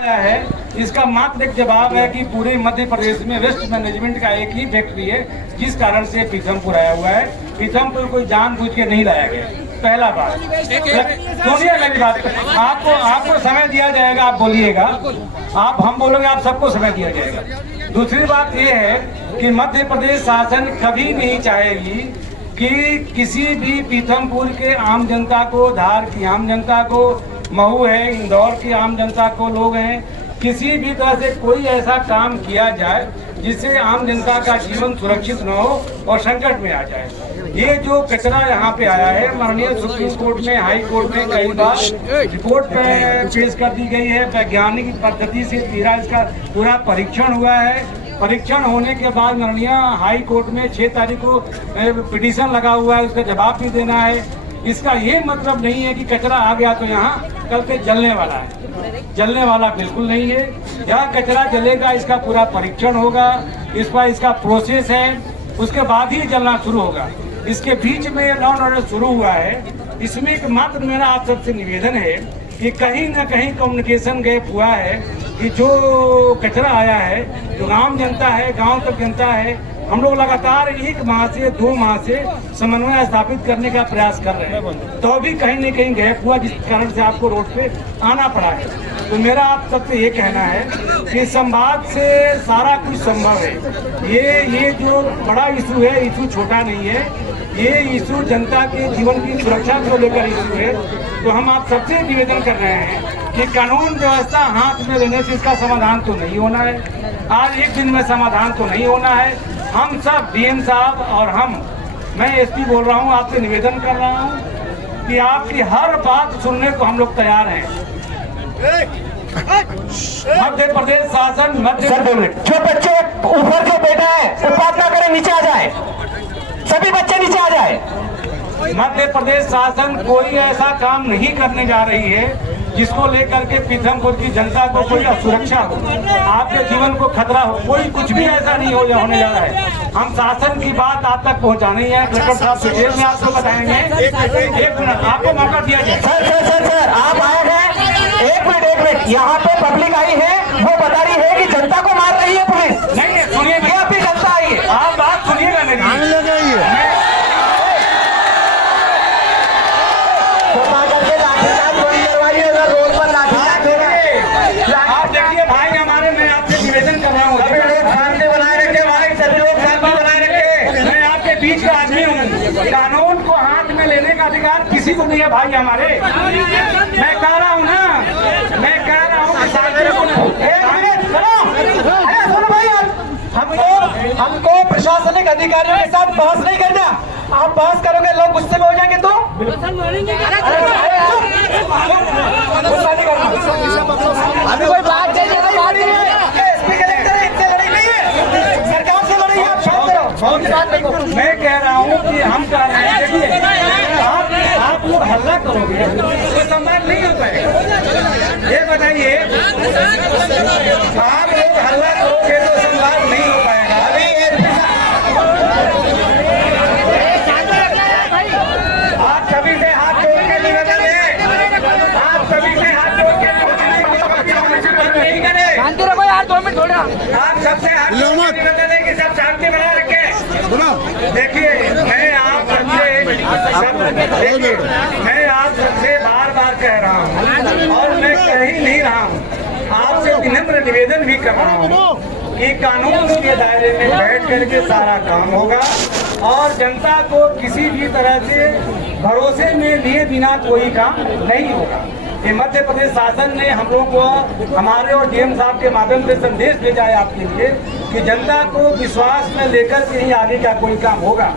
आया है, इसका मात्र एक जवाब है कि पूरे मध्य प्रदेश में वेस्ट मैनेजमेंट का एक ही फैक्ट्री है जिस कारण से पीथमपुर आया हुआ है। पीथमपुर कोई जानबूझ के नहीं लाया गया, पहला बात। सुनिए मेरी बात, आपको समय दिया जाएगा, आप बोलिएगा, हम बोलोगे, आप सबको समय दिया जाएगा। दूसरी बात ये है कि मध्य प्रदेश शासन कभी नहीं चाहेगी कि किसी भी पीथमपुर के आम जनता को, धार की आम जनता को, महू है, इंदौर की आम जनता को लोग हैं, किसी भी तरह से कोई ऐसा काम किया जाए जिससे आम जनता का जीवन सुरक्षित न हो और संकट में आ जाए। ये जो कचरा यहाँ पे आया है, माननीय सुप्रीम कोर्ट में, हाई कोर्ट में कई बार रिपोर्ट पेश कर दी गई है। वैज्ञानिक पद्धति से इसका पूरा परीक्षण हुआ है। परीक्षण होने के बाद माननीय हाई कोर्ट में 6 तारीख को पिटीशन लगा हुआ है, उसका जवाब भी देना है। इसका ये मतलब नहीं है कि कचरा आ गया तो यहाँ कल से जलने वाला है, जलने वाला बिल्कुल नहीं है। यहाँ कचरा जलेगा, इसका पूरा परीक्षण होगा, इस पर इसका प्रोसेस है, उसके बाद ही जलना शुरू होगा। इसके बीच में लॉ एंड ऑर्डर शुरू हुआ है। इसमें एक मात्र मेरा आप सबसे निवेदन है कि कहीं ना कहीं कम्युनिकेशन गैप हुआ है कि जो कचरा आया है, जो आम जनता है, गांव तक जनता है, हम लोग लगातार 1 माह से 2 माह से समन्वय स्थापित करने का प्रयास कर रहे हैं, तो भी कहीं न कहीं गैप हुआ, जिस कारण से आपको रोड पे आना पड़ा है। तो मेरा आप सबसे ये कहना है कि संवाद से सारा कुछ संभव है। ये जो बड़ा इशू है, इशू छोटा नहीं है, ये इशू जनता के जीवन की सुरक्षा को लेकर इशू है। तो हम आप सबसे निवेदन कर रहे हैं कि कानून व्यवस्था हाथ में लेने से इसका समाधान तो नहीं होना है, आज एक दिन में समाधान तो नहीं होना है। हम सब डीएम साहब और मैं एसपी बोल रहा हूँ, आपसे निवेदन कर रहा हूँ कि आपकी हर बात सुनने को हम लोग तैयार हैं। मध्य प्रदेश शासन जो बच्चे ऊपर जो बैठा है उत्पात ना करें, नीचे आ जाए, सभी बच्चे नीचे आ जाए। मध्य प्रदेश शासन कोई ऐसा काम नहीं करने जा रही है जिसको लेकर के पीथमपुर की जनता को कोई असुरक्षा हो, आपके जीवन को खतरा हो, कोई कुछ भी ऐसा नहीं होने जा रहा है। हम शासन की बात आप तक पहुंचानी है, कलेक्टर साहब डिटेल में आपको बताएंगे। 1 मिनट आपको मौका दिया जाए। सर आप आए हैं, 1 मिनट, यहाँ पे पब्लिक आई है, वो बता रही है कि जनता को मार रही है पुलिस। नहीं सुनिए, अपनी जनता आई है, आप बात सुनिएगा मेरी। आप देखिए भाई हमारे, मैं आपसे निवेदन कर रहा हूँ, मैं आपके बीच का आदमी हूँ। कानून को हाथ में लेने का अधिकार किसी को नहीं है भाई हमारे। मैं कह रहा हूँ ना, मैं कह रहा हूँ हमको प्रशासनिक अधिकारियों के साथ बहस नहीं करना। आप बहस करोगे, लोग गुस्से में हो जाएंगे तो अभी कोई बात सरकार से लड़ाई, आप शांत रहो। मैं कह रहा हूँ कि हम कह रहे हैं, देखिए आप लोग हल्ला करोगे तो संवाद नहीं हो पाएगा। ये बताइए, आप लोग हल्ला करोगे तो संवाद नहीं हो पाएगा। आप सभी से हाथ जोड़ के निवेदन है, आप सभी से हाथ जोड़ के नहीं करें, शांति रखो यार, 2 मिनट थोड़ा। आप सबसे हाथ जोड़ के निवेदन है कि सब शांति बनाए रखें। देखिए मैं आप सबसे बार कह रहा हूँ और मैं कह ही नहीं रहा हूँ, आपसे विनम्र निवेदन भी कर रहा हूँ कि कानून के दायरे में बैठ करके सारा काम होगा और जनता को किसी भी तरह से भरोसे में लिए बिना कोई काम नहीं होगा। ये मध्य प्रदेश शासन ने हम लोग को, हमारे और डीएम साहब के माध्यम से संदेश भेजा है आपके लिए कि जनता को विश्वास में लेकर के ही आगे का कोई काम होगा।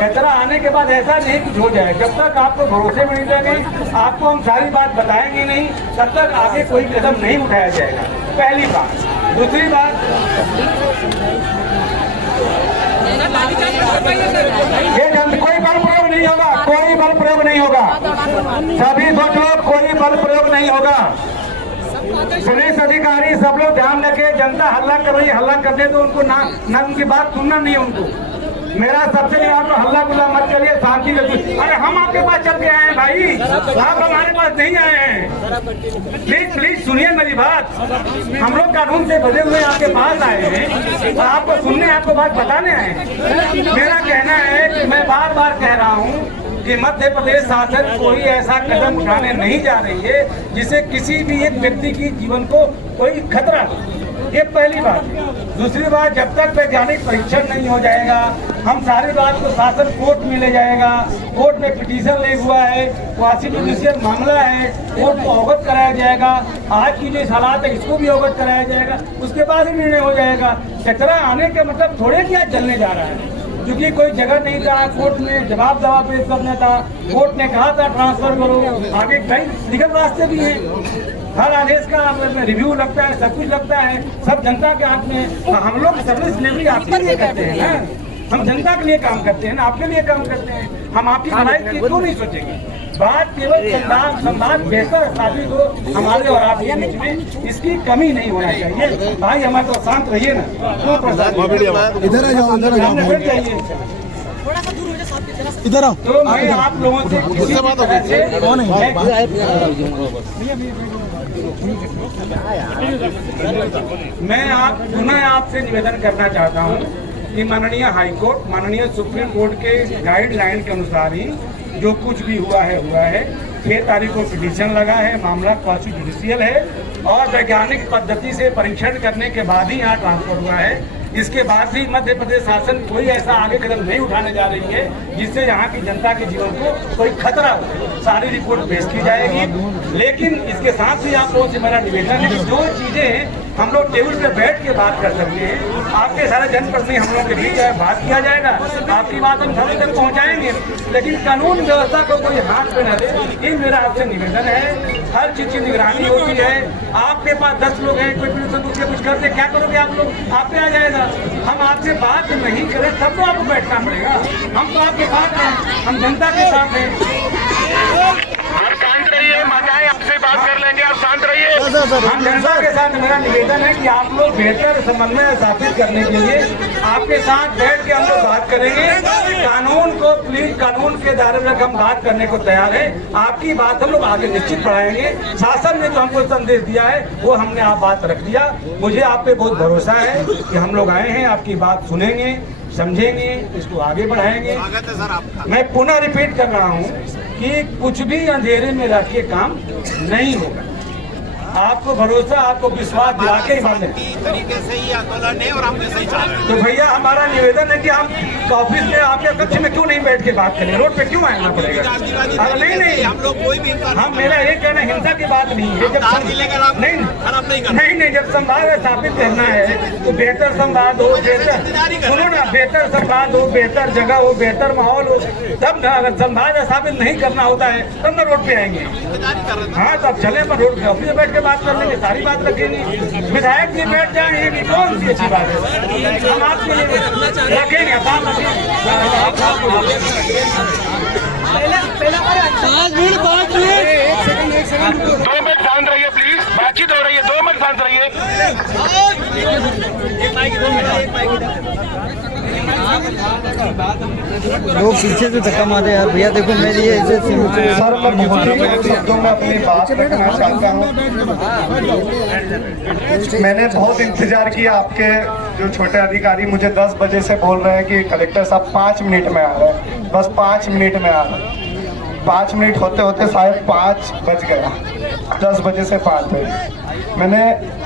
कचरा आने के बाद ऐसा नहीं कुछ हो जाए, जब तक आपको भरोसे में नहीं जाएंगे, आपको हम सारी बात बताएंगे नहीं, तब तक आगे कोई कदम नहीं उठाया जाएगा। पहली बात। दूसरी बात, कोई बल प्रयोग नहीं होगा, कोई बल प्रयोग नहीं होगा, सभी सोच लो, कोई बल प्रयोग नहीं होगा। पुलिस अधिकारी सब लोग ध्यान रखे, जनता हल्ला कर रही है, हल्ला कर दे तो उनको ना उनकी बात सुनना नहीं है उनको। मेरा सबसे नहीं, आप हल्ला गुल्ला मत करिए, शांति से। अरे हम आपके पास चल के आए हैं भाई, आप हमारे पास नहीं आए हैं। प्लीज प्लीज सुनिए मेरी बात। हम लोग कानून से बधे हुए आपके पास आए हैं, आपको सुनने, आपको बात बताने आए हैं। मेरा कहना है कि मैं बार बार कह रहा हूँ कि मध्य प्रदेश शासन कोई ऐसा कदम उठाने नहीं जा रही है जिससे किसी भी एक व्यक्ति की जीवन को कोई खतरा हो। ये पहली बात। दूसरी बात, जब तक वैज्ञानिक परीक्षण नहीं हो जाएगा, हम सारी बात को शासन कोर्ट में ले जाएगा, कोर्ट में पिटीशन ले हुआ है, क्वासी जुडिशियल मामला है, कोर्ट को अवगत कराया जाएगा, आज की जो हालात है इसको भी अवगत कराया जाएगा, उसके बाद ही निर्णय हो जाएगा। कचरा आने का मतलब थोड़े कि आज जलने जा रहा है, क्योंकि कोई जगह नहीं था, कोर्ट में जवाब दवा पेश करना था, कोर्ट ने कहा था ट्रांसफर करो, आगे कई लीगल रास्ते भी हैं। हर आदेश का रिव्यू लगता है, सब कुछ लगता है, सब जनता के हाथ में। हम लोग सर्विस डिलीवरी आपके लिए करते हैं ना, हम जनता के लिए काम करते हैं ना, आपके लिए काम करते हैं। हम आपकी भलाई की क्यों नहीं सोचेंगे? बात केवल संवाद बेहतर साबित हो हमारे और आपके बीच में, इसकी कमी नहीं होना चाहिए। भाई हमारे तो शांत रहिए ना, इधर आ जाओ, इधर आ जाओ, इधर आओ। तो मैं आप लोगों से किसी तरह से मैं पुनः आपसे निवेदन करना चाहता हूं कि माननीय हाई कोर्ट, माननीय सुप्रीम कोर्ट के गाइडलाइन के अनुसार ही जो कुछ भी हुआ है 6 तारीख को पिटीशन लगा है, मामला क्वासी जुडिशियल है और वैज्ञानिक पद्धति से परीक्षण करने के बाद ही यहाँ ट्रांसफर हुआ है। इसके बाद भी मध्य प्रदेश शासन कोई ऐसा आगे कदम नहीं उठाने जा रही है जिससे यहाँ की जनता के जीवन को कोई खतरा हो। सारी रिपोर्ट पेश की जाएगी, लेकिन इसके साथ ही आप लोगों से मेरा निवेदन है कि जो चीजें हम लोग टेबल पे बैठ के बात कर सकते हैं, आपके सारे जनप्रतिनिधि हम लोग के बीच बात किया जाएगा, आपकी बात हम सभी तक पहुँचाएंगे, लेकिन कानून व्यवस्था को कोई हाथ पे न दे, ये मेरा आपसे निवेदन है। हर चीज की निगरानी होती है। आपके पास 10 लोग हैं, कोई पुलिस दूसरे कुछ करते, क्या करोगे आप लोग? आप पे आ जाएगा। हम आपसे बात नहीं करें तब तो आपको बैठना पड़ेगा। हम तो आपके साथ हैं, हम जनता के साथ हैं। आप शांत रहिए, माताएं आपसे बात कर लेंगे, आप शांत रहिए। हम जनता के साथ, मेरा निवेदन है कि आप लोग बेहतर समन्वय स्थापित करने के लिए आपके साथ बैठ के हम लोग बात करेंगे। कानून को प्लीज, कानून के दायरे में हम बात करने को तैयार है। आपकी बात हम लोग आगे निश्चित बढ़ाएंगे। शासन ने जो हमको संदेश दिया है वो हमने आप बात रख दिया। मुझे आप पे बहुत भरोसा है कि हम लोग आए हैं, आपकी बात सुनेंगे, समझेंगे, इसको आगे बढ़ाएंगे। मैं पुनः रिपीट कर रहा हूँ कि कुछ भी अंधेरे में रख के काम नहीं होगा। आपको भरोसा, आपको विश्वास दिला के ही माने तरीके से ही आंदोलन है और हमने सही चला। तो भैया हमारा निवेदन है कि हम ऑफिस में आपके कक्ष में क्यों नहीं बैठ के बात करें, रोड पे क्यों आना पड़ेगा? नहीं, हम लोग कोई भी हम, मेरा ये कहना हिंसा की बात नहीं है। जब नहीं, जब संवाद स्थापित करना है तो बेहतर संवाद हो, बेहतर सुनो ना, बेहतर संवाद हो, बेहतर जगह हो, बेहतर माहौल हो, तब ना। अगर संवाद स्थापित नहीं करना होता है तब ना रोड पे आएंगे। हाँ, तब चले पर रोड ऑफिस में बैठ के बात कर लेंगे, सारी बात रखेंगे। विधायक जी बैठ जाएंगे कि कौन सी अच्छी बात है? हम आपके लिए रखेंगे बात। 2 मिनट शांत रहिए प्लीज, बातचीत हो रही है, 2 मिनट शांत रहिए। लोग पीछे से धक्का मारे यार भैया, देखो मेरी ऐसे सर मैं बहुत ही शब्दों में अपनी बात रखना चाहता हूँ। मैंने बहुत इंतजार किया, आपके जो छोटे अधिकारी मुझे 10 बजे से बोल रहे हैं कि कलेक्टर साहब 5 मिनट में आ रहे हैं, बस 5 मिनट में आ रहे हैं। 5 मिनट होते होते शायद 5 बज गया, 10 बजे से 5 बजे। मैंने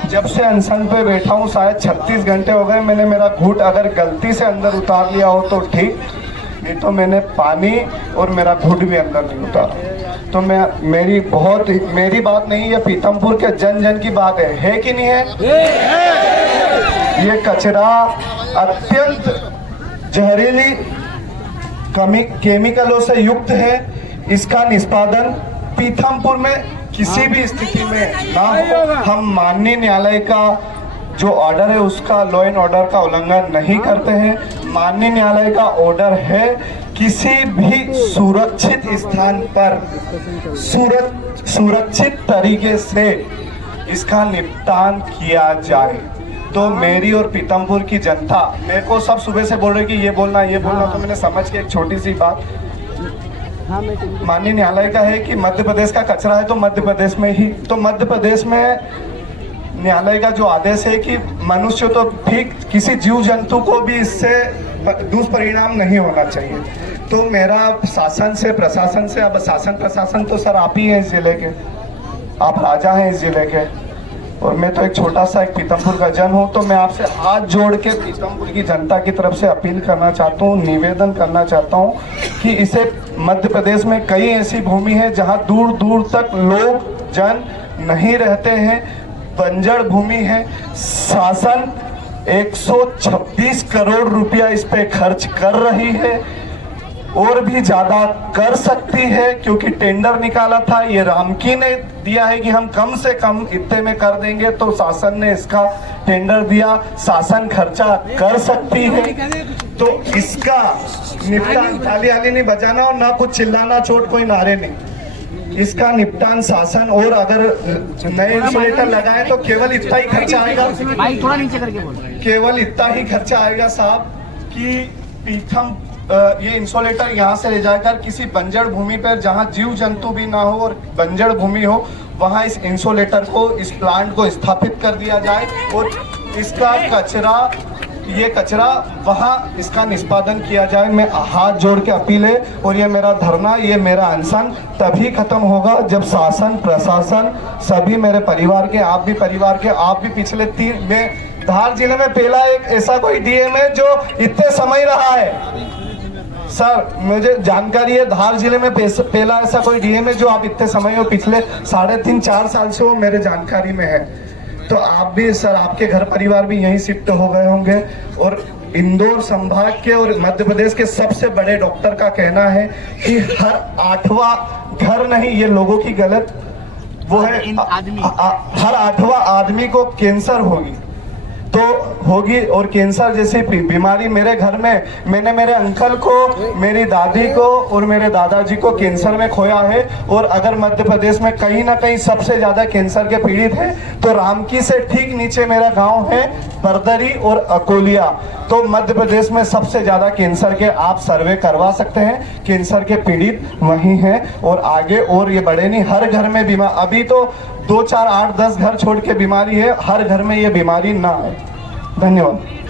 जब से अनशन पे बैठा हूँ शायद 36 घंटे हो गए। मैंने मेरा घूंट अगर गलती से अंदर उतार लिया हो तो ठीक, नहीं तो मैंने पानी और मेरा घूंट भी अंदर नहीं उतारा। तो मेरी बात नहीं, ये पीथमपुर के जन जन की बात है कि नहीं है? ये कचरा अत्यंत जहरीली केमिकलों से युक्त है। इसका निष्पादन पीथमपुर में किसी भी स्थिति में ना हो। हम माननीय न्यायालय का जो ऑर्डर है उसका, लॉ एंड ऑर्डर का उल्लंघन नहीं करते हैं। माननीय न्यायालय का ऑर्डर है किसी भी सुरक्षित स्थान पर सुरक्षित तरीके से इसका निपटान किया जाए। तो मेरी और पीतमपुर की जनता मेरे को सब सुबह से बोल रहे कि ये बोलना तो मैंने समझ के एक छोटी सी बात, माननीय न्यायालय का है कि मध्य प्रदेश का कचरा है तो मध्य प्रदेश में ही, तो मध्य प्रदेश में न्यायालय का जो आदेश है कि मनुष्य तो ठीक, किसी जीव जंतु को भी इससे दुष्परिणाम नहीं होना चाहिए। तो मेरा शासन से, प्रशासन से, अब शासन प्रशासन तो सर आप ही हैं इस जिले के, आप राजा हैं इस जिले के, और मैं तो एक छोटा सा एक पीतमपुर का जन हूँ। तो मैं आपसे हाथ जोड़ के पीतमपुर की जनता की तरफ से अपील करना चाहता हूँ, निवेदन करना चाहता हूँ कि इसे, मध्य प्रदेश में कई ऐसी भूमि है जहाँ दूर दूर तक लोग जन नहीं रहते हैं, बंजर भूमि है। शासन 126 करोड़ रुपया इस पे खर्च कर रही है और भी ज्यादा कर सकती है, क्योंकि टेंडर निकाला था, ये रामकी ने दिया है कि हम कम से कम इतने में कर देंगे, तो शासन ने इसका टेंडर दिया, शासन खर्चा कर सकती है। तो इसका निपटान, ताली आली नहीं बजाना और ना कुछ चिल्लाना, चोट कोई नारे नहीं, इसका निपटान शासन, और अगर नए इंसुलेटर लगाए तो केवल इतना ही खर्चा आएगा, थोड़ा नीचे करके बोल, केवल इतना ही खर्चा आएगा साहब कि पीथम ये इंसुलेटर यहाँ से ले जाकर किसी बंजर भूमि पर जहाँ जीव जंतु भी ना हो और बंजर भूमि हो, वहाँ इस इंसुलेटर को, इस प्लांट को स्थापित कर दिया जाए और इसका कचरा, ये कचरा वहाँ इसका निष्पादन किया जाए। मैं हाथ जोड़ के अपील है, और ये मेरा धरना, ये मेरा अनशन तभी खत्म होगा जब शासन प्रशासन सभी, मेरे परिवार के, आप भी परिवार के, आप भी पिछले 3 में धार जिले में पहला एक ऐसा कोई डीएम है जो इतने समय रहा है सर, मुझे जानकारी है, धार जिले में पहला ऐसा कोई डीएम है जो आप इतने समय हो, पिछले 3.5-4 साल से वो मेरे जानकारी में है। तो आप भी सर, आपके घर परिवार भी यहीं शिफ्ट हो गए होंगे, और इंदौर संभाग के और मध्य प्रदेश के सबसे बड़े डॉक्टर का कहना है कि हर 8वां घर नहीं, ये लोगों की गलत वो है, हर 8वां आदमी को कैंसर होगी, और कैंसर जैसी बीमारी मेरे घर में, मैंने मेरे अंकल को, मेरी दादी को और मेरे दादाजी को कैंसर में खोया है। और अगर मध्य प्रदेश में कहीं ना कहीं सबसे ज्यादा कैंसर के पीड़ित हैं तो रामकी से ठीक नीचे मेरा गांव है बरदरी और अकोलिया, तो मध्य प्रदेश में सबसे ज्यादा कैंसर के, आप सर्वे करवा सकते हैं, कैंसर के पीड़ित वही हैं। और आगे और ये बढ़े नहीं, हर घर में बीमार, अभी तो 2, 4, 8, 10 घर छोड़ के बीमारी है, हर घर में ये बीमारी ना आए। धन्यवाद।